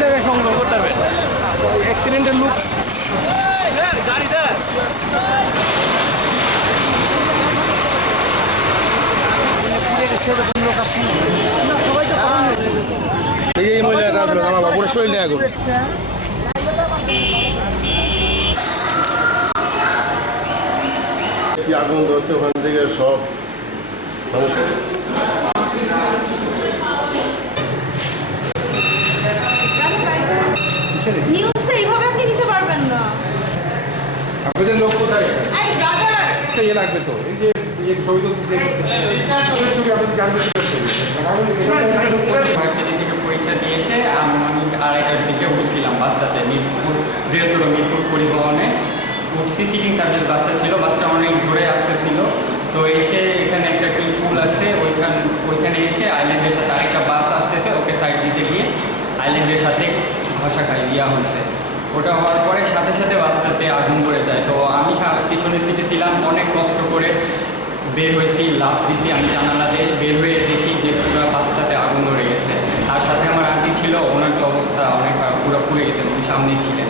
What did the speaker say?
জায়গায় সংগ্রহ করতে হবে? অ্যাক্সিডেন্টের লুক গাড়ি এই মহিলাটা আমার বাবুর শরীর নেই আগুন ধরছে ওখান থেকে সব মানুষ? নিউজ তো এইভাবে আপনি দিতে পারবেন না। আপনাদের লোক কোথায়? আই ব্রাদার একটা ইয়ে লাগবে তো। এই যে এই ছবি তো ছবি থেকে পরীক্ষা দিয়ে এসে আমি আমি আড়াইটার দিকে উঠছিলাম বাসটাতে মিরপুর বৃহত্তর মিরপুর পরিবহনে। উঠছি সিটিং সার্ভিস বাসটা ছিল বাসটা অনেক জোরে আসতেছিল। তো এসে এখানে একটা কি পুল আছে ওইখান ওইখানে এসে আইল্যান্ডের সাথে আরেকটা বাস আসতেছে ওকে সাইড দিতে গিয়ে। আইল্যান্ডের সাথে খাই ইয়া হয়েছে ওটা হওয়ার পরে সাথে সাথে বাসটাতে আগুন পড়ে যায় তো আমি পিছনে সিটে ছিলাম অনেক কষ্ট করে বের হয়েছি লাফ দিছি আমি জানালাতে বের হয়ে দেখি যে পুরো বাসটাতে আগুন ধরে গেছে আর সাথে আমার আন্টি ছিল ওনার তো অবস্থা অনেক পুরো পুড়ে গেছে উনি সামনেই ছিলেন